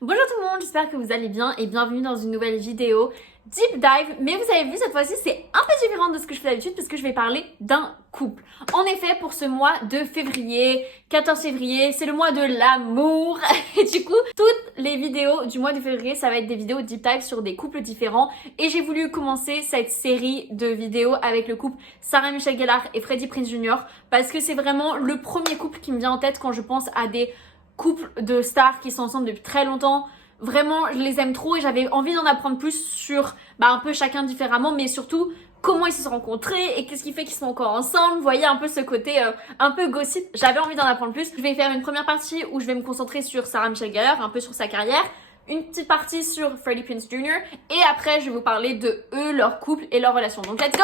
Bonjour tout le monde, j'espère que vous allez bien et bienvenue dans une nouvelle vidéo Deep Dive. Mais vous avez vu, cette fois-ci c'est un peu différent de ce que je fais d'habitude parce que je vais parler d'un couple. En effet, pour ce mois de février, 14 février, c'est le mois de l'amour. Et du coup, toutes les vidéos du mois de février, ça va être des vidéos Deep Dive sur des couples différents. Et j'ai voulu commencer cette série de vidéos avec le couple Sarah Michelle Gellar et Freddie Prinze Jr. parce que c'est vraiment le premier couple qui me vient en tête quand je pense à des couple de stars qui sont ensemble depuis très longtemps. Vraiment, je les aime trop et j'avais envie d'en apprendre plus sur un peu chacun différemment, mais surtout comment ils se sont rencontrés et qu'est-ce qui fait qu'ils sont encore ensemble. Vous voyez un peu ce côté un peu gossip. J'avais envie d'en apprendre plus. Je vais faire une première partie où je vais me concentrer sur Sarah Michelle Gellar, un peu sur sa carrière. Une petite partie sur Freddie Prinze Jr. Et après, je vais vous parler de eux, leur couple et leur relation. Donc, let's go!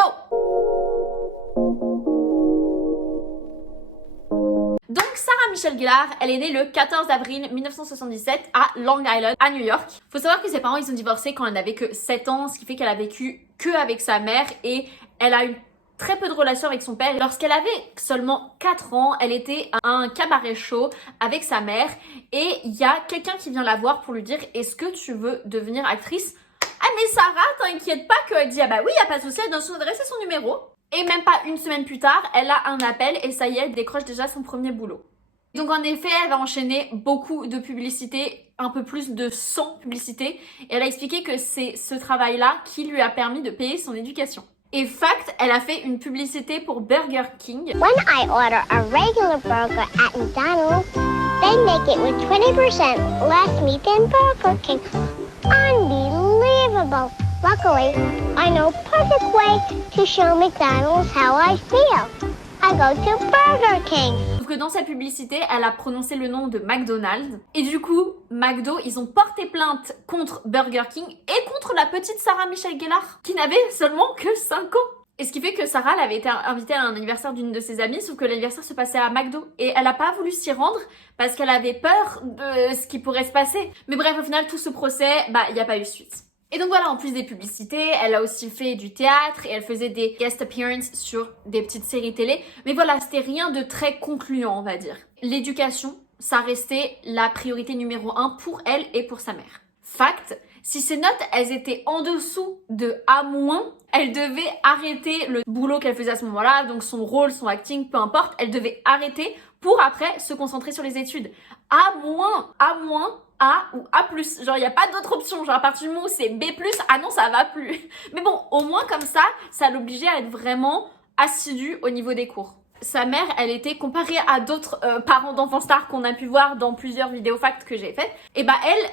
Donc Sarah Michelle Gellar, elle est née le 14 avril 1977 à Long Island, à New York. Faut savoir que ses parents, ils ont divorcé quand elle n'avait que 7 ans, ce qui fait qu'elle a vécu que avec sa mère et elle a eu très peu de relations avec son père. Lorsqu'elle avait seulement 4 ans, elle était à un cabaret show avec sa mère et il y a quelqu'un qui vient la voir pour lui dire « Est-ce que tu veux devenir actrice ?» Ah mais Sarah, t'inquiète pas, qu'elle dit « Ah bah oui, y a pas de souci, elle donne son adresse et son numéro. » Et même pas une semaine plus tard, elle a un appel et ça y est, elle décroche déjà son premier boulot. Donc en effet, elle va enchaîner beaucoup de publicités, un peu plus de 100 publicités. Et elle a expliqué que c'est ce travail-là qui lui a permis de payer son éducation. Et fact, elle a fait une publicité pour Burger King. When I order a regular burger at McDonald's, they make it with 20% less meat than Burger King. Unbelievable. Luckily, I know a perfect way to show McDonald's how I feel. I go to Burger King. Sauf que dans sa publicité, elle a prononcé le nom de McDonald's. Et du coup, McDo, ils ont porté plainte contre Burger King et contre la petite Sarah Michelle Gellar, qui n'avait seulement que 5 ans. Et ce qui fait que Sarah, elle avait été invitée à un anniversaire d'une de ses amies, sauf que l'anniversaire se passait à McDo. Et elle n'a pas voulu s'y rendre parce qu'elle avait peur de ce qui pourrait se passer. Mais bref, au final, tout ce procès, il n'y a pas eu suite. Et donc voilà, en plus des publicités, elle a aussi fait du théâtre et elle faisait des guest appearances sur des petites séries télé. Mais voilà, c'était rien de très concluant, on va dire. L'éducation, ça restait la priorité numéro 1 pour elle et pour sa mère. Fact, si ses notes, elles étaient en dessous de A-, elle devait arrêter le boulot qu'elle faisait à ce moment-là, donc son rôle, son acting, peu importe, elle devait arrêter pour après se concentrer sur les études. A-, A ou A+, genre il n'y a pas d'autre option, genre à partir du moment où c'est B+, ah non ça va plus. Mais bon, au moins comme ça l'obligeait à être vraiment assidue au niveau des cours. Sa mère, elle était comparée à d'autres parents d'enfants stars qu'on a pu voir dans plusieurs vidéos facts que j'ai faites. Et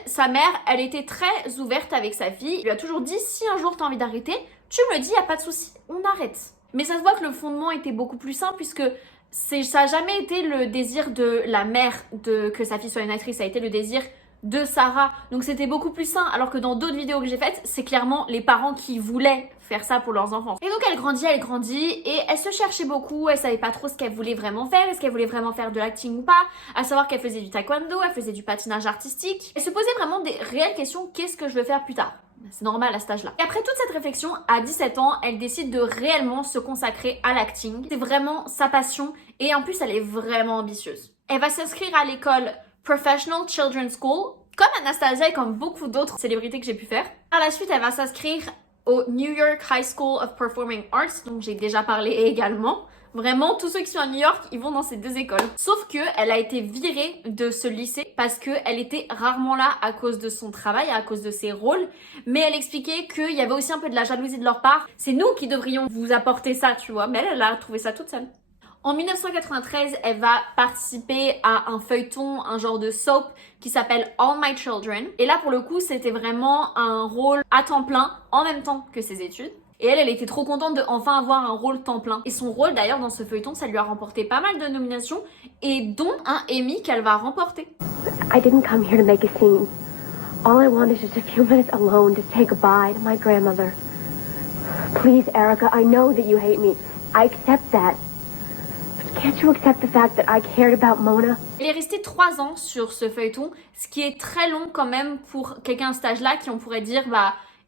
sa mère, elle était très ouverte avec sa fille. Elle lui a toujours dit, si un jour t'as envie d'arrêter, tu me le dis, y a pas de souci, on arrête. Mais ça se voit que le fondement était beaucoup plus sain puisque ça n'a jamais été le désir de la mère que sa fille soit une actrice, ça a été le désir de Sarah. Donc c'était beaucoup plus sain, alors que dans d'autres vidéos que j'ai faites, c'est clairement les parents qui voulaient faire ça pour leurs enfants. Et donc elle grandit et elle se cherchait beaucoup, elle savait pas trop ce qu'elle voulait vraiment faire, est-ce qu'elle voulait vraiment faire de l'acting ou pas, à savoir qu'elle faisait du taekwondo, elle faisait du patinage artistique. Elle se posait vraiment des réelles questions, qu'est-ce que je veux faire plus tard? C'est normal à cet âge-là. Et après toute cette réflexion, à 17 ans, elle décide de réellement se consacrer à l'acting. C'est vraiment sa passion et en plus elle est vraiment ambitieuse. Elle va s'inscrire à l'école Professional Children's School, comme Anastasia et comme beaucoup d'autres célébrités que j'ai pu faire. Par la suite, elle va s'inscrire au New York High School of Performing Arts, dont j'ai déjà parlé également. Vraiment, tous ceux qui sont à New York, ils vont dans ces deux écoles. Sauf que elle a été virée de ce lycée parce qu'elle était rarement là à cause de son travail, à cause de ses rôles. Mais elle expliquait qu'il y avait aussi un peu de la jalousie de leur part. C'est nous qui devrions vous apporter ça, tu vois. Mais elle a trouvé ça toute seule. En 1993, elle va participer à un feuilleton, un genre de soap qui s'appelle All My Children. Et là, pour le coup, c'était vraiment un rôle à temps plein en même temps que ses études. Et elle était trop contente de enfin avoir un rôle temps plein. Et son rôle, d'ailleurs, dans ce feuilleton, ça lui a remporté pas mal de nominations et dont un Emmy qu'elle va remporter. I didn't come here to make a scene. All I want is just a few minutes alone to say goodbye to my grandmother. Please, Erica, I know that you hate me. I accept that. Can't you accept the fact that I cared about Mona? Elle est restée 3 ans sur ce feuilleton, ce qui est très long quand même pour quelqu'un à cet âge-là qui on pourrait dire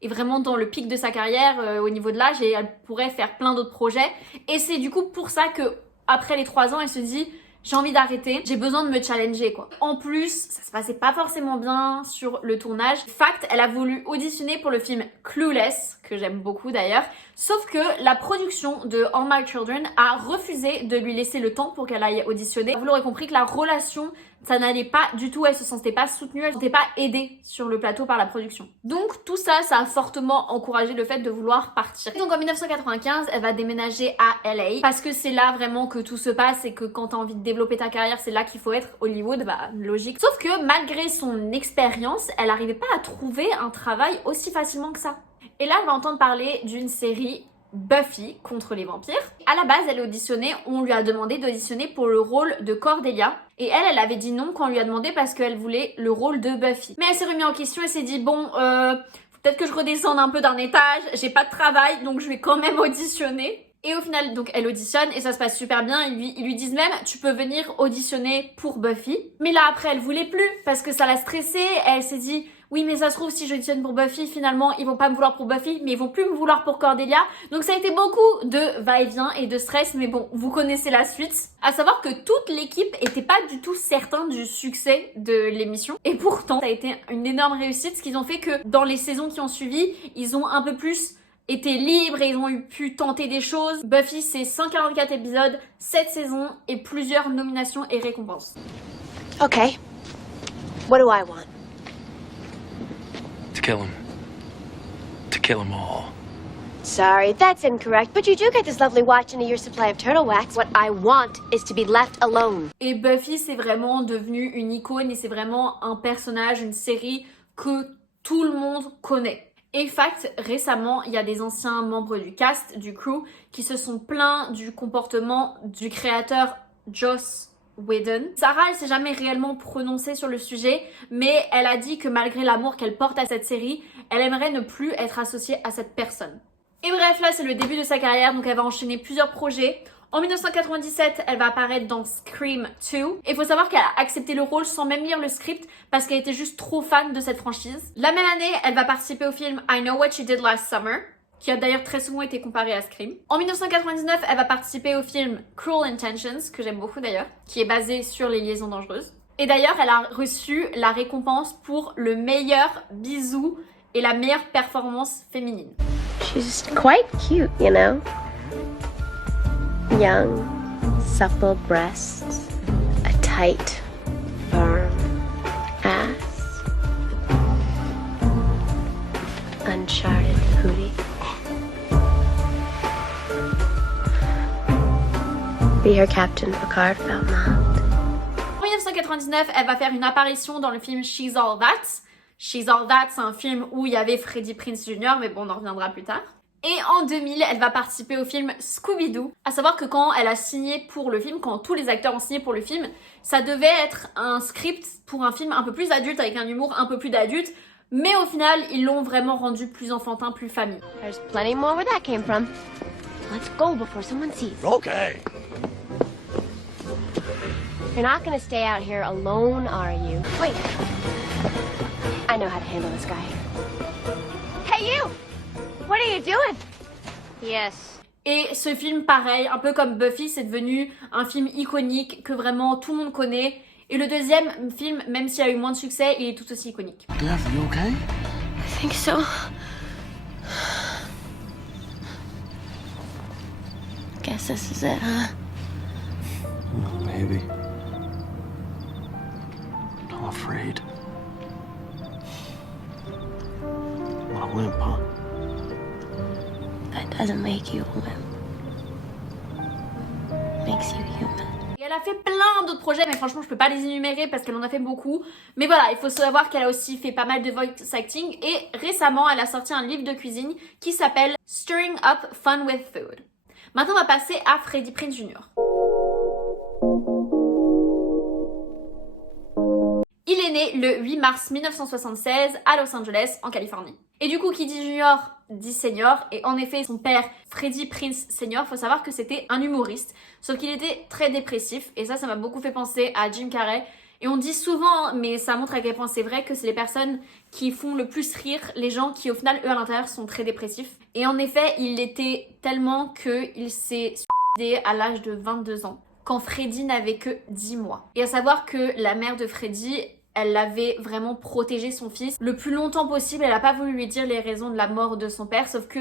est vraiment dans le pic de sa carrière au niveau de l'âge et elle pourrait faire plein d'autres projets. Et c'est du coup pour ça que après les 3 ans, elle se dit j'ai envie d'arrêter, j'ai besoin de me challenger quoi. En plus, ça se passait pas forcément bien sur le tournage. Fact, elle a voulu auditionner pour le film Clueless, que j'aime beaucoup d'ailleurs, sauf que la production de All My Children a refusé de lui laisser le temps pour qu'elle aille auditionner. Vous l'aurez compris que la relation, ça n'allait pas du tout, elle se sentait pas soutenue, elle se sentait pas aidée sur le plateau par la production. Donc tout ça, ça a fortement encouragé le fait de vouloir partir. Et donc en 1995, elle va déménager à LA parce que c'est là vraiment que tout se passe et que quand t'as envie de développer ta carrière, c'est là qu'il faut être. Hollywood, bah logique. Sauf que malgré son expérience, elle n'arrivait pas à trouver un travail aussi facilement que ça. Et là, on va entendre parler d'une série Buffy contre les vampires. À la base, elle auditionnait, on lui a demandé d'auditionner pour le rôle de Cordelia. Et elle avait dit non quand on lui a demandé parce qu'elle voulait le rôle de Buffy. Mais elle s'est remise en question et s'est dit bon, faut peut-être que je redescende un peu d'un étage, j'ai pas de travail, donc je vais quand même auditionner. Et au final, donc elle auditionne et ça se passe super bien. Ils lui disent même, tu peux venir auditionner pour Buffy. Mais là après, elle voulait plus parce que ça l'a stressée. Elle s'est dit, oui mais ça se trouve si j'auditionne pour Buffy, finalement ils vont pas me vouloir pour Buffy, mais ils vont plus me vouloir pour Cordelia. Donc ça a été beaucoup de va-et-vient et de stress, mais bon, vous connaissez la suite. À savoir que toute l'équipe était pas du tout certain du succès de l'émission. Et pourtant, ça a été une énorme réussite, ce qu'ils ont fait que dans les saisons qui ont suivi, ils ont un peu plus été libres et ils ont pu tenter des choses. Buffy, c'est 144 épisodes, 7 saisons et plusieurs nominations et récompenses. Okay. What do I want? To kill him. To kill them all. Sorry, that's incorrect, but you do get this lovely watch and a year's supply of turtle wax. What I want is to be left alone. Et Buffy, c'est vraiment devenu une icône et c'est vraiment un personnage, une série que tout le monde connaît. Et fact, récemment, il y a des anciens membres du cast, du crew, qui se sont plaints du comportement du créateur Joss Whedon. Sarah, elle s'est jamais réellement prononcée sur le sujet, mais elle a dit que malgré l'amour qu'elle porte à cette série, elle aimerait ne plus être associée à cette personne. Et bref, là, c'est le début de sa carrière, donc elle va enchaîner plusieurs projets. En 1997, elle va apparaître dans Scream 2. Et il faut savoir qu'elle a accepté le rôle sans même lire le script parce qu'elle était juste trop fan de cette franchise. La même année, elle va participer au film I Know What You Did Last Summer, qui a d'ailleurs très souvent été comparé à Scream. En 1999, elle va participer au film Cruel Intentions, que j'aime beaucoup d'ailleurs, qui est basé sur les liaisons dangereuses. Et d'ailleurs, elle a reçu la récompense pour le meilleur bisou et la meilleure performance féminine. She's quite cute, you know. Young, supple breasts, a tight, firm ass, uncharted booty. Be her Captain Picard felt not. En 1999, elle va faire une apparition dans le film She's All That. She's All That, c'est un film où il y avait Freddie Prinze Jr., mais bon, on en reviendra plus tard. Et en 2000, elle va participer au film Scooby-Doo. À savoir que quand elle a signé pour le film, quand tous les acteurs ont signé pour le film, ça devait être un script pour un film un peu plus adulte, avec un humour un peu plus d'adulte. Mais au final, ils l'ont vraiment rendu plus enfantin, plus famille. There's plenty more where that came from. Let's go before someone sees. Okay. You're not gonna stay out here alone, are you? Wait. I know how to handle this guy. Hey, you! What are you doing? Yes. Et ce film, pareil, un peu comme Buffy, c'est devenu un film iconique que vraiment tout le monde connaît. Et le deuxième film, même s'il a eu moins de succès, il est tout aussi iconique. Death, you okay? I think so. Guess this is it, huh? Maybe. I'm afraid. I'm a wimp, huh? That doesn't make you a wimp. Makes you human. Et elle a fait plein d'autres projets, mais franchement, je peux pas les énumérer parce qu'elle en a fait beaucoup. Mais voilà, il faut savoir qu'elle a aussi fait pas mal de voice acting. Et récemment, elle a sorti un livre de cuisine qui s'appelle Stirring Up Fun with Food. Maintenant, on va passer à Freddie Prinze Jr. Il est né le 8 mars 1976 à Los Angeles, en Californie. Et du coup, qui dit junior, dit senior. Et en effet, son père, Freddie Prinze Senior, faut savoir que c'était un humoriste. Sauf qu'il était très dépressif. Et ça m'a beaucoup fait penser à Jim Carrey. Et on dit souvent, mais ça montre à quel point c'est vrai, que c'est les personnes qui font le plus rire les gens qui, au final, eux, à l'intérieur, sont très dépressifs. Et en effet, il l'était tellement qu'il s'est suicidé à l'âge de 22 ans. quand Freddy n'avait que 10 mois. Et à savoir que la mère de Freddy, elle avait vraiment protégé son fils le plus longtemps possible. Elle n'a pas voulu lui dire les raisons de la mort de son père, sauf que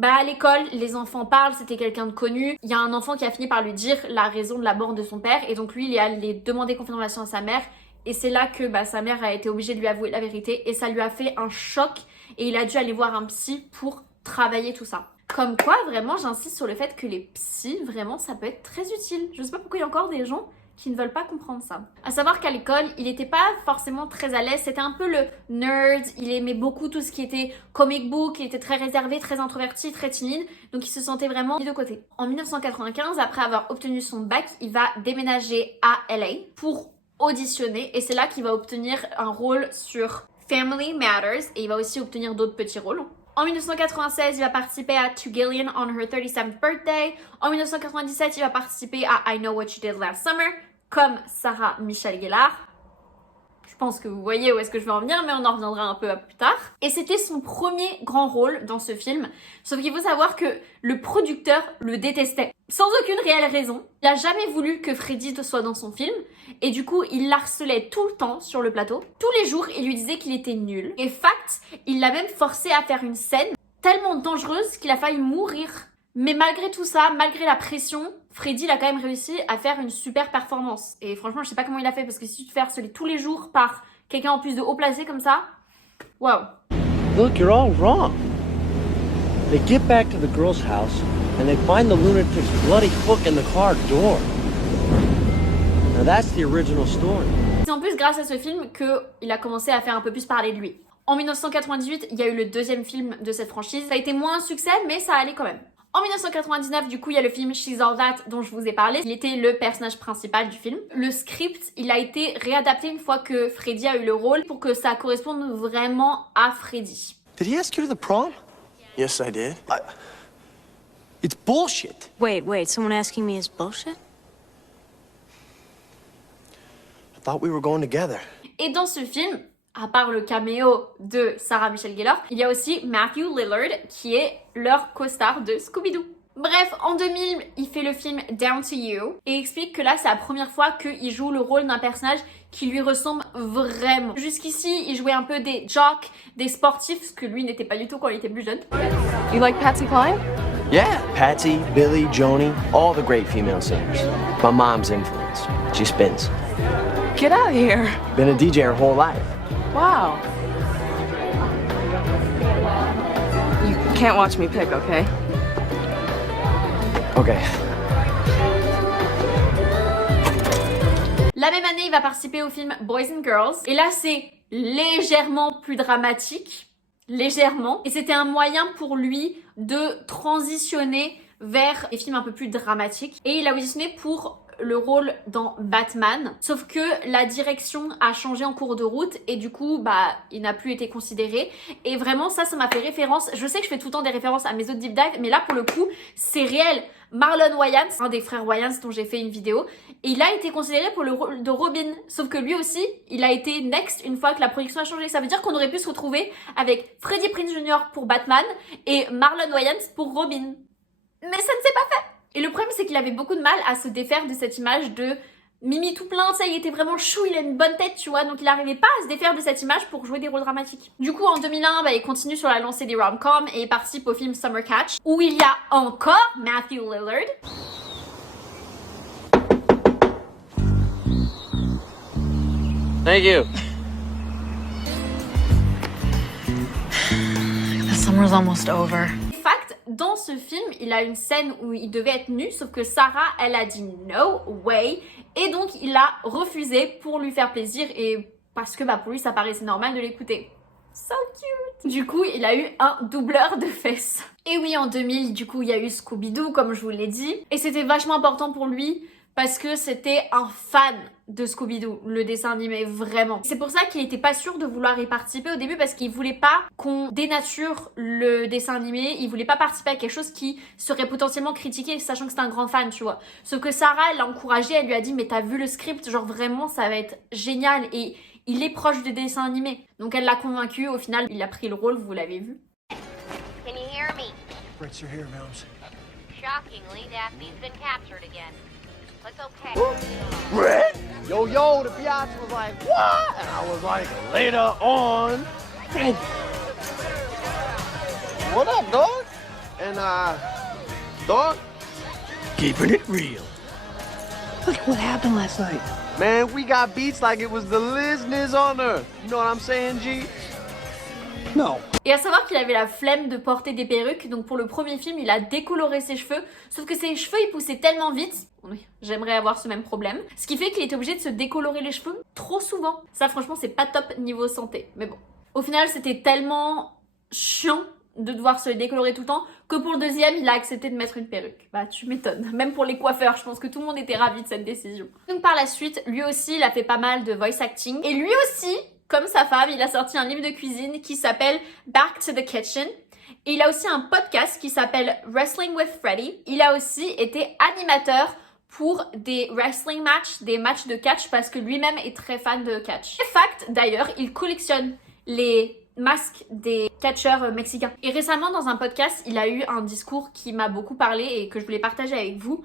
à l'école, les enfants parlent, c'était quelqu'un de connu. Il y a un enfant qui a fini par lui dire la raison de la mort de son père, et donc lui, il est allé demander confirmation à sa mère, et c'est là que sa mère a été obligée de lui avouer la vérité, et ça lui a fait un choc, et il a dû aller voir un psy pour travailler tout ça. Comme quoi, vraiment, j'insiste sur le fait que les psys, vraiment, ça peut être très utile. Je sais pas pourquoi il y a encore des gens qui ne veulent pas comprendre ça. À savoir qu'à l'école, il n'était pas forcément très à l'aise, c'était un peu le nerd, il aimait beaucoup tout ce qui était comic book, il était très réservé, très introverti, très timide, donc il se sentait vraiment mis de côté. En 1995, après avoir obtenu son bac, il va déménager à LA pour auditionner, et c'est là qu'il va obtenir un rôle sur Family Matters, et il va aussi obtenir d'autres petits rôles. En 1996, il va participer à To Gillian on her 37th birthday. En 1997, il va participer à I Know What You Did Last Summer, comme Sarah Michelle Gellar. Je pense que vous voyez où est-ce que je veux en venir, mais on en reviendra un peu plus tard. Et c'était son premier grand rôle dans ce film. Sauf qu'il faut savoir que le producteur le détestait. Sans aucune réelle raison. Il a jamais voulu que Freddy soit dans son film. Et du coup, il l'harcelait tout le temps sur le plateau. Tous les jours, il lui disait qu'il était nul. Et fact, il l'a même forcé à faire une scène tellement dangereuse qu'il a failli mourir. Mais malgré tout ça, malgré la pression, Freddy il a quand même réussi à faire une super performance. Et franchement, je sais pas comment il a fait, parce que si tu te fais harceler tous les jours par quelqu'un en plus de haut placé comme ça, waouh. Look, you're all wrong. They get back to the girl's house and they find the lunatic's bloody hook in the car door. Now that's the original story. C'est en plus grâce à ce film qu'il a commencé à faire un peu plus parler de lui. En 1998, il y a eu le deuxième film de cette franchise. Ça a été moins un succès, mais ça allait quand même. En 1999, du coup, il y a le film She's All That dont je vous ai parlé. Il était le personnage principal du film. Le script, il a été réadapté une fois que Freddy a eu le rôle pour que ça corresponde vraiment à Freddy. Did he ask you to the prom? Yes, I did. It's bullshit. Wait, someone asking me is bullshit? I thought we were going together. Et dans ce film, à part le caméo de Sarah Michelle Gellar, il y a aussi Matthew Lillard qui est leur co-star de Scooby-Doo. Bref, en 2000, il fait le film Down to You et explique que là, c'est la première fois qu'il joue le rôle d'un personnage qui lui ressemble vraiment. Jusqu'ici, il jouait un peu des jocks, des sportifs, ce que lui n'était pas du tout quand il était plus jeune. You like Patsy Cline? Yeah, Patsy, Billy, Joni, all the great female singers. My mom's influence. She spins. Get out of here. Been a DJ her whole life. Wow. You can't watch me pick, okay? Okay. La même année, il va participer au film Boys and Girls. Et là, c'est légèrement plus dramatique. Légèrement. Et c'était un moyen pour lui de transitionner vers des films un peu plus dramatiques. Et il a auditionné pour le rôle dans Batman, sauf que la direction a changé en cours de route et du coup il n'a plus été considéré, et vraiment ça m'a fait référence. Je sais que je fais tout le temps des références à mes autres deep dive, mais là pour le coup c'est réel. Marlon Wayans, un des frères Wayans dont j'ai fait une vidéo, et il a été considéré pour le rôle de Robin, sauf que lui aussi il a été next une fois que la production a changé. Ça veut dire qu'on aurait pu se retrouver avec Freddie Prinze Jr. pour Batman et Marlon Wayans pour Robin, mais ça ne s'est pas fait. Et le problème, c'est qu'il avait beaucoup de mal à se défaire de cette image de Mimi tout plein, ça, il était vraiment chou, il a une bonne tête, tu vois, donc il n'arrivait pas à se défaire de cette image pour jouer des rôles dramatiques. Du coup, en 2001, il continue sur la lancée des rom-coms et il participe au film Summer Catch, où il y a encore Matthew Lillard. Thank you. The summer's almost over. Fact, dans ce film, il a une scène où il devait être nu, sauf que Sarah, elle a dit no way, et donc il a refusé pour lui faire plaisir et parce que pour lui ça paraissait normal de l'écouter. So cute. Du coup, il a eu un doubleur de fesses. Et oui, en 2000, du coup, il y a eu Scooby-Doo, comme je vous l'ai dit, et c'était vachement important pour lui parce que c'était un fan de Scooby-Doo, le dessin animé, vraiment. C'est pour ça qu'il était pas sûr de vouloir y participer au début, parce qu'il voulait pas qu'on dénature le dessin animé, il voulait pas participer à quelque chose qui serait potentiellement critiqué, sachant que c'est un grand fan, tu vois. Sauf que Sarah, elle l'a encouragé, elle lui a dit « mais t'as vu le script, genre vraiment, ça va être génial » et il est proche du dessin animé. Donc elle l'a convaincu, au final, il a pris le rôle, vous l'avez vu. Can you hear me? Breaks your hair, Mouse. Shockingly, Daphne's been captured again. Red? Yo, the Piazza was like, what? And I was like, later on. Fred. What up, dog? And, dog? Keeping it real. Look at what happened last night. Man, we got beats like it was the Lizness on Earth. You know what I'm saying, G? No. Et à savoir qu'il avait la flemme de porter des perruques, donc pour le premier film, il a décoloré ses cheveux, sauf que ses cheveux, ils poussaient tellement vite. Oui, j'aimerais avoir ce même problème. Ce qui fait qu'il était obligé de se décolorer les cheveux trop souvent. Ça, franchement, c'est pas top niveau santé. Mais bon. Au final, c'était tellement chiant de devoir se décolorer tout le temps que pour le deuxième, il a accepté de mettre une perruque. Bah, tu m'étonnes. Même pour les coiffeurs, je pense que tout le monde était ravi de cette décision. Donc par la suite, lui aussi, il a fait pas mal de voice acting. Et lui aussi, comme sa femme, il a sorti un livre de cuisine qui s'appelle Back to the Kitchen. Et il a aussi un podcast qui s'appelle Wrestling with Freddy. Il a aussi été animateur pour des wrestling matchs, des matchs de catch, parce que lui-même est très fan de catch. Et fact, d'ailleurs, il collectionne les masques des catcheurs mexicains. Et récemment, dans un podcast, il a eu un discours qui m'a beaucoup parlé et que je voulais partager avec vous.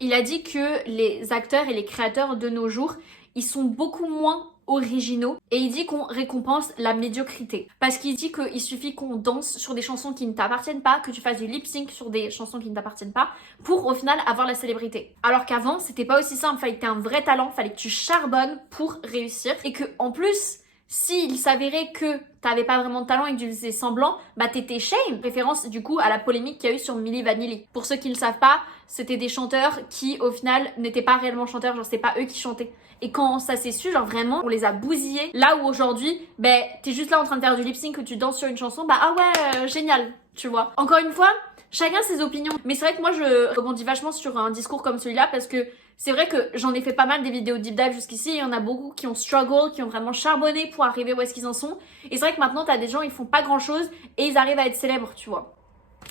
Il a dit que les acteurs et les créateurs de nos jours, ils sont beaucoup moins originaux et il dit qu'on récompense la médiocrité parce qu'il dit qu'il suffit qu'on danse sur des chansons qui ne t'appartiennent pas, que tu fasses du lip sync sur des chansons qui ne t'appartiennent pas pour au final avoir la célébrité. Alors qu'avant c'était pas aussi simple, fallait que tu aies un vrai talent, fallait que tu charbonnes pour réussir et que en plus s'il s'avérait que t'avais pas vraiment de talent et que tu faisais semblant, bah t'étais shame. Référence du coup à la polémique qu'il y a eu sur Milli Vanilli. Pour ceux qui ne le savent pas, c'était des chanteurs qui au final n'étaient pas réellement chanteurs, genre c'est pas eux qui chantaient. Et quand ça s'est su, genre vraiment, on les a bousillés. Là où aujourd'hui, ben t'es juste là en train de faire du lip sync, que tu danses sur une chanson, bah ah ouais, génial, tu vois. Encore une fois, chacun ses opinions. Mais c'est vrai que moi je rebondis vachement sur un discours comme celui-là parce que c'est vrai que j'en ai fait pas mal des vidéos deep dive jusqu'ici, il y en a beaucoup qui ont struggle, qui ont vraiment charbonné pour arriver où est-ce qu'ils en sont. Et c'est vrai que maintenant t'as des gens, ils font pas grand chose et ils arrivent à être célèbres, tu vois.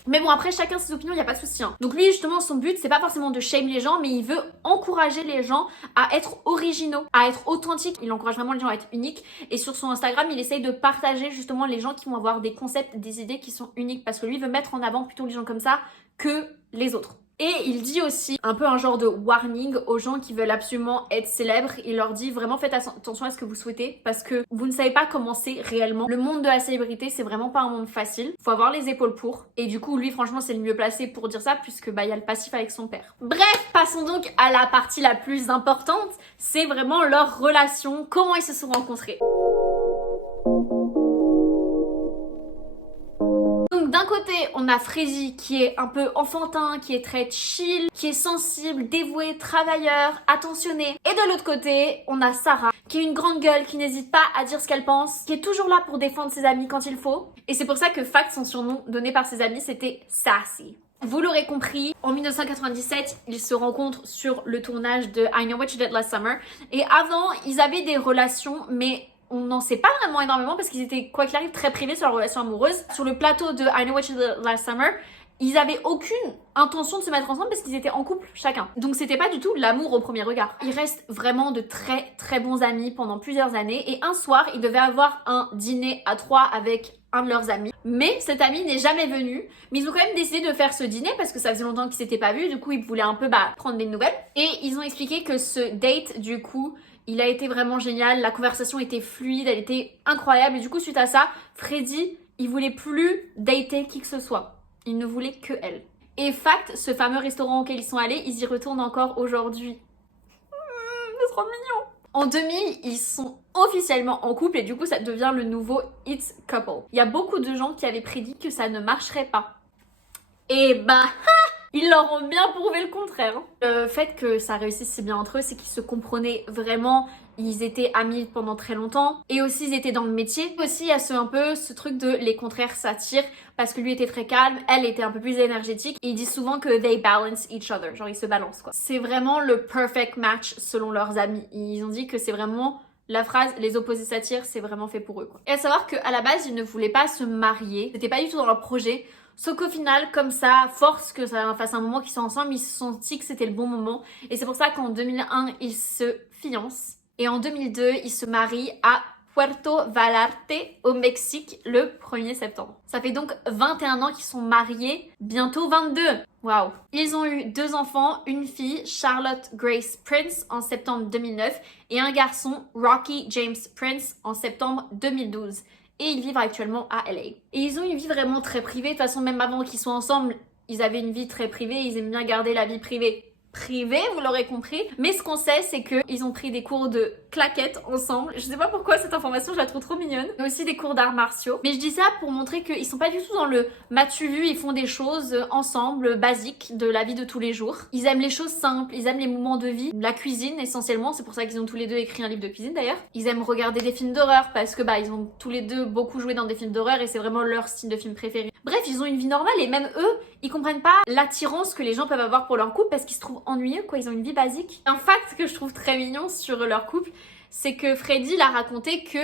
Mais bon, après chacun ses opinions, il y a pas de souci. Hein. Donc lui justement son but c'est pas forcément de shame les gens, mais il veut encourager les gens à être originaux, à être authentiques. Il encourage vraiment les gens à être uniques. Et sur son Instagram il essaye de partager justement les gens qui vont avoir des concepts, des idées qui sont uniques. Parce que lui veut mettre en avant plutôt les gens comme ça que les autres. Et il dit aussi un peu un genre de warning aux gens qui veulent absolument être célèbres. Il leur dit vraiment faites attention à ce que vous souhaitez parce que vous ne savez pas comment c'est réellement. Le monde de la célébrité c'est vraiment pas un monde facile. Faut avoir les épaules pour. Et du coup lui franchement c'est le mieux placé pour dire ça puisque bah il y a le passif avec son père. Bref, passons donc à la partie la plus importante. C'est vraiment leur relation, comment ils se sont rencontrés. D'un côté, on a Freddy qui est un peu enfantin, qui est très chill, qui est sensible, dévoué, travailleur, attentionné. Et de l'autre côté, on a Sarah qui est une grande gueule, qui n'hésite pas à dire ce qu'elle pense, qui est toujours là pour défendre ses amis quand il faut. Et c'est pour ça que Fact, son surnom donné par ses amis, c'était Sassy. Vous l'aurez compris, en 1997, ils se rencontrent sur le tournage de I Know What You Did Last Summer. Et avant, ils avaient des relations, mais on n'en sait pas vraiment énormément parce qu'ils étaient, quoi qu'il arrive, très privés sur leur relation amoureuse. Sur le plateau de I Know What You Did Last Summer, ils avaient aucune intention de se mettre ensemble parce qu'ils étaient en couple chacun. Donc c'était pas du tout l'amour au premier regard. Ils restent vraiment de très très bons amis pendant plusieurs années et un soir, ils devaient avoir un dîner à trois avec un de leurs amis. Mais cet ami n'est jamais venu. Mais ils ont quand même décidé de faire ce dîner parce que ça faisait longtemps qu'ils s'étaient pas vus. Du coup, ils voulaient un peu prendre des nouvelles. Et ils ont expliqué que ce date, du coup, il a été vraiment génial, la conversation était fluide, elle était incroyable. Et du coup, suite à ça, Freddy, il voulait plus dater qui que ce soit. Il ne voulait que elle. Et fact, ce fameux restaurant auquel ils sont allés, ils y retournent encore aujourd'hui. C'est trop mignon. En 2000, ils sont officiellement en couple et du coup, ça devient le nouveau It's Couple. Il y a beaucoup de gens qui avaient prédit que ça ne marcherait pas. Et bah... Ils leur ont bien prouvé le contraire. Le fait que ça réussisse si bien entre eux, c'est qu'ils se comprenaient vraiment. Ils étaient amis pendant très longtemps. Et aussi, ils étaient dans le métier. Aussi, il y a un peu ce truc de les contraires s'attirent. Parce que lui était très calme, elle était un peu plus énergétique. Et ils disent souvent que they balance each other. Genre, ils se balancent, quoi. C'est vraiment le perfect match selon leurs amis. Ils ont dit que c'est vraiment... La phrase « les opposés s'attirent », c'est vraiment fait pour eux, quoi. Et à savoir qu'à la base, ils ne voulaient pas se marier. C'était pas du tout dans leur projet. Sauf qu'au final, comme ça, force que ça fasse un moment qu'ils sont ensemble, ils se sont dit que c'était le bon moment. Et c'est pour ça qu'en 2001, ils se fiancent. Et en 2002, ils se marient à Puerto Vallarta au Mexique le 1er septembre. Ça fait donc 21 ans qu'ils sont mariés, bientôt 22. Waouh. Ils ont eu 2 enfants, une fille, Charlotte Grace Prince, en septembre 2009 et un garçon, Rocky James Prince, en septembre 2012. Et ils vivent actuellement à LA. Et ils ont une vie vraiment très privée. De toute façon, même avant qu'ils soient ensemble, ils avaient une vie très privée. Ils aiment bien garder la vie privée. Vous l'aurez compris. Mais ce qu'on sait, c'est qu'ils ont pris des cours de claquettes ensemble. Je sais pas pourquoi cette information, je la trouve trop mignonne. Mais aussi des cours d'arts martiaux. Mais je dis ça pour montrer qu'ils sont pas du tout dans le m'as-tu vu, ils font des choses ensemble, basiques de la vie de tous les jours. Ils aiment les choses simples, ils aiment les moments de vie, la cuisine essentiellement. C'est pour ça qu'ils ont tous les deux écrit un livre de cuisine d'ailleurs. Ils aiment regarder des films d'horreur parce que ils ont tous les deux beaucoup joué dans des films d'horreur et c'est vraiment leur style de film préféré. Bref, ils ont une vie normale et même eux, ils comprennent pas l'attirance que les gens peuvent avoir pour leur couple parce qu'ils se trouvent ennuyeux quoi, ils ont une vie basique. Un fact que je trouve très mignon sur leur couple, c'est que Freddie l'a raconté que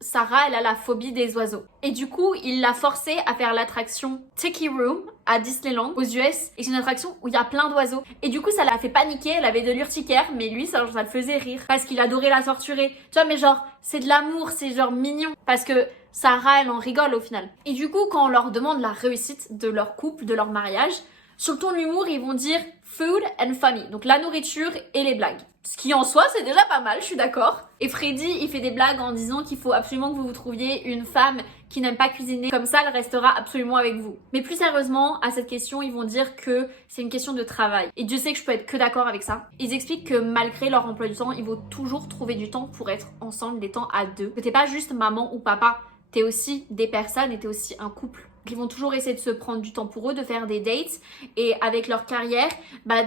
Sarah, elle a la phobie des oiseaux. Et du coup, il l'a forcée à faire l'attraction Tiki Room à Disneyland aux US. Et c'est une attraction où il y a plein d'oiseaux. Et du coup, ça l'a fait paniquer, elle avait de l'urticaire, mais lui, ça le faisait rire. Parce qu'il adorait la torturer. Tu vois, mais genre, c'est de l'amour, c'est genre mignon. Parce que Sarah, elle en rigole au final. Et du coup, quand on leur demande la réussite de leur couple, de leur mariage, sur le ton de l'humour, ils vont dire food and funny. Donc la nourriture et les blagues. Ce qui en soi, c'est déjà pas mal, je suis d'accord. Et Freddie, il fait des blagues en disant qu'il faut absolument que vous trouviez une femme qui n'aime pas cuisiner. Comme ça, elle restera absolument avec vous. Mais plus sérieusement, à cette question, ils vont dire que c'est une question de travail. Et Dieu sait que je peux être que d'accord avec ça. Ils expliquent que malgré leur emploi du temps, il faut toujours trouver du temps pour être ensemble, des temps à deux. Que t'es pas juste maman ou papa, t'es aussi des personnes et t'es aussi un couple. Ils vont toujours essayer de se prendre du temps pour eux, de faire des dates. Et avec leur carrière,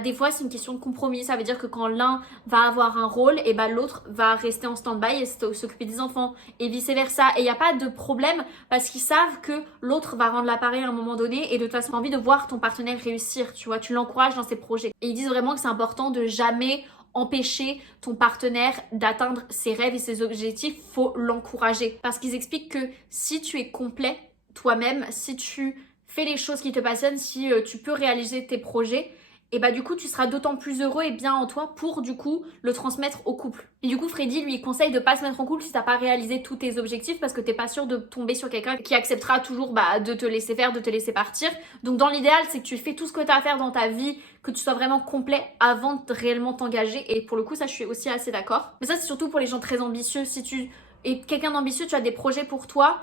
des fois c'est une question de compromis. Ça veut dire que quand l'un va avoir un rôle, et l'autre va rester en stand-by et s'occuper des enfants. Et vice versa. Et il n'y a pas de problème parce qu'ils savent que l'autre va rendre l'appareil à un moment donné. Et de toute façon, tu as envie de voir ton partenaire réussir. Tu vois, tu l'encourages dans ses projets. Et ils disent vraiment que c'est important de jamais empêcher ton partenaire d'atteindre ses rêves et ses objectifs. Faut l'encourager. Parce qu'ils expliquent que si tu es complet toi-même, si tu fais les choses qui te passionnent, si tu peux réaliser tes projets, et du coup tu seras d'autant plus heureux et bien en toi pour du coup le transmettre au couple. Et du coup Freddie lui conseille de pas se mettre en couple si t'as pas réalisé tous tes objectifs parce que t'es pas sûr de tomber sur quelqu'un qui acceptera toujours de te laisser faire, de te laisser partir. Donc dans l'idéal c'est que tu fais tout ce que t'as à faire dans ta vie, que tu sois vraiment complet avant de réellement t'engager. Et pour le coup ça je suis aussi assez d'accord. Mais ça c'est surtout pour les gens très ambitieux. Si tu es quelqu'un d'ambitieux, tu as des projets pour toi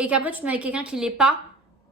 et qu'après tu te mets avec quelqu'un qui l'est pas,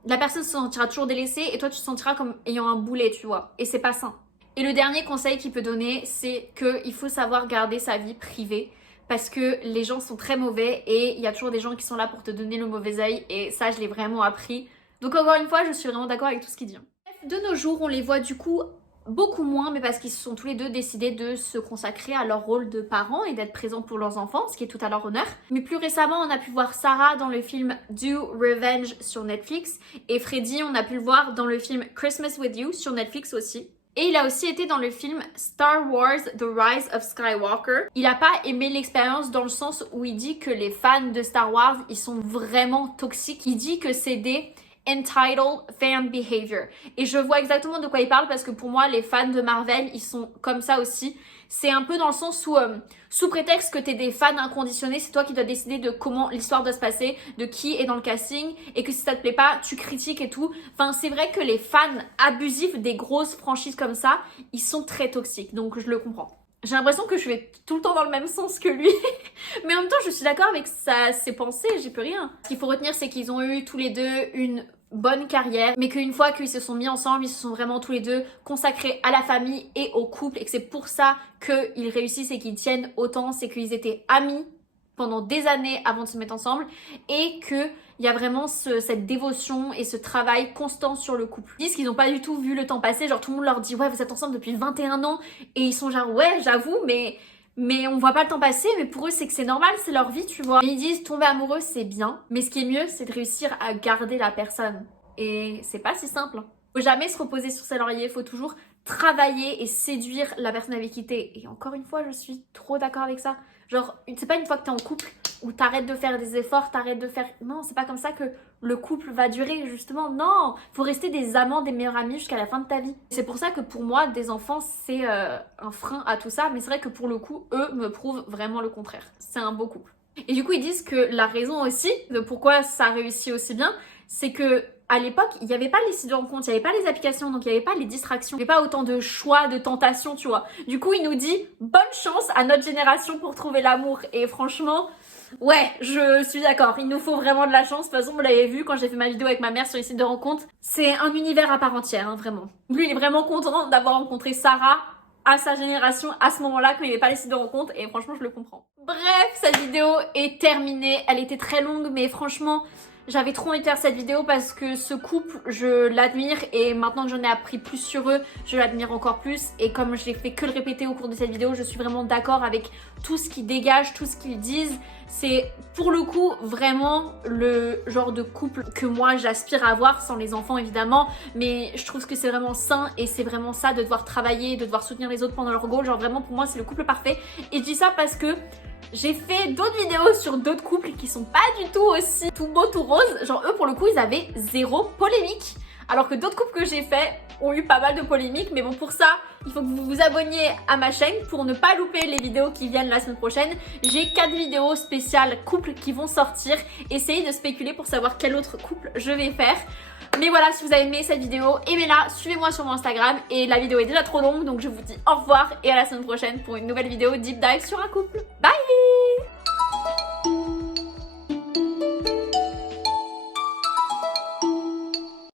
la personne se sentira toujours délaissée et toi tu te sentiras comme ayant un boulet, tu vois. Et c'est pas sain. Et le dernier conseil qu'il peut donner, c'est qu'il faut savoir garder sa vie privée parce que les gens sont très mauvais et il y a toujours des gens qui sont là pour te donner le mauvais œil et ça je l'ai vraiment appris. Donc encore une fois, je suis vraiment d'accord avec tout ce qu'il dit. De nos jours, on les voit du coup beaucoup moins, mais parce qu'ils se sont tous les deux décidés de se consacrer à leur rôle de parents et d'être présents pour leurs enfants, ce qui est tout à leur honneur. Mais plus récemment, on a pu voir Sarah dans le film Do Revenge sur Netflix et Freddie, on a pu le voir dans le film Christmas with You sur Netflix aussi. Et il a aussi été dans le film Star Wars The Rise of Skywalker. Il a pas aimé l'expérience dans le sens où il dit que les fans de Star Wars, ils sont vraiment toxiques. Il dit que c'est des entitled fan behavior. Et je vois exactement de quoi il parle parce que pour moi, les fans de Marvel, ils sont comme ça aussi. C'est un peu dans le sens où, sous prétexte que t'es des fans inconditionnés, c'est toi qui dois décider de comment l'histoire doit se passer, de qui est dans le casting, et que si ça te plaît pas, tu critiques et tout. Enfin, c'est vrai que les fans abusifs des grosses franchises comme ça, ils sont très toxiques, donc je le comprends. J'ai l'impression que je vais tout le temps dans le même sens que lui. Mais en même temps, je suis d'accord avec ses pensées, j'y peux rien. Ce qu'il faut retenir, c'est qu'ils ont eu tous les deux une bonne carrière, mais qu'une fois qu'ils se sont mis ensemble, ils se sont vraiment tous les deux consacrés à la famille et au couple, et que c'est pour ça qu'ils réussissent et qu'ils tiennent autant, c'est qu'ils étaient amis pendant des années avant de se mettre ensemble, et qu'il y a vraiment cette dévotion et ce travail constant sur le couple. Ils disent qu'ils n'ont pas du tout vu le temps passer, genre tout le monde leur dit ouais vous êtes ensemble depuis 21 ans, et ils sont genre ouais j'avoue mais on voit pas le temps passer, mais pour eux c'est que c'est normal, c'est leur vie, tu vois. Et ils disent tomber amoureux c'est bien, mais ce qui est mieux c'est de réussir à garder la personne. Et c'est pas si simple. Faut jamais se reposer sur ses lauriers, faut toujours travailler et séduire la personne avec qui t'es. Et encore une fois, je suis trop d'accord avec ça. Genre, c'est pas une fois que t'es en couple où t'arrêtes de faire des efforts, t'arrêtes de faire... Non, c'est pas comme ça que le couple va durer, justement. Non, faut rester des amants, des meilleurs amis jusqu'à la fin de ta vie. C'est pour ça que pour moi, des enfants, c'est un frein à tout ça. Mais c'est vrai que pour le coup, eux me prouvent vraiment le contraire. C'est un beau couple. Et du coup, ils disent que la raison aussi de pourquoi ça réussit aussi bien, c'est que à l'époque, il n'y avait pas les sites de rencontres, il n'y avait pas les applications, donc il n'y avait pas les distractions, il n'y avait pas autant de choix, de tentations, tu vois. Du coup, il nous dit bonne chance à notre génération pour trouver l'amour. Et franchement, ouais, je suis d'accord. Il nous faut vraiment de la chance. De toute façon, vous l'avez vu quand j'ai fait ma vidéo avec ma mère sur les sites de rencontres. C'est un univers à part entière, hein, vraiment. Lui, il est vraiment content d'avoir rencontré Sarah à sa génération, à ce moment-là, quand il n'y avait pas les sites de rencontres. Et franchement, je le comprends. Bref, cette vidéo est terminée. Elle était très longue, mais franchement, j'avais trop envie de faire cette vidéo parce que ce couple, je l'admire et maintenant que j'en ai appris plus sur eux, je l'admire encore plus. Et comme je n'ai fait que le répéter au cours de cette vidéo, je suis vraiment d'accord avec tout ce qu'ils dégagent, tout ce qu'ils disent. C'est pour le coup vraiment le genre de couple que moi j'aspire à avoir, sans les enfants évidemment. Mais je trouve que c'est vraiment sain et c'est vraiment ça de devoir travailler, de devoir soutenir les autres pendant leur goal. Genre vraiment pour moi c'est le couple parfait. Et je dis ça parce que j'ai fait d'autres vidéos sur d'autres couples qui sont pas du tout aussi tout beau, tout rose. Genre eux pour le coup ils avaient zéro polémique. Alors que d'autres couples que j'ai fait ont eu pas mal de polémiques. Mais bon pour ça il faut que vous vous abonniez à ma chaîne pour ne pas louper les vidéos qui viennent la semaine prochaine. J'ai 4 vidéos spéciales couples qui vont sortir. Essayez de spéculer pour savoir quel autre couple je vais faire. Mais voilà, si vous avez aimé cette vidéo, aimez-la, suivez-moi sur mon Instagram. Et la vidéo est déjà trop longue, donc je vous dis au revoir et à la semaine prochaine pour une nouvelle vidéo deep dive sur un couple. Bye!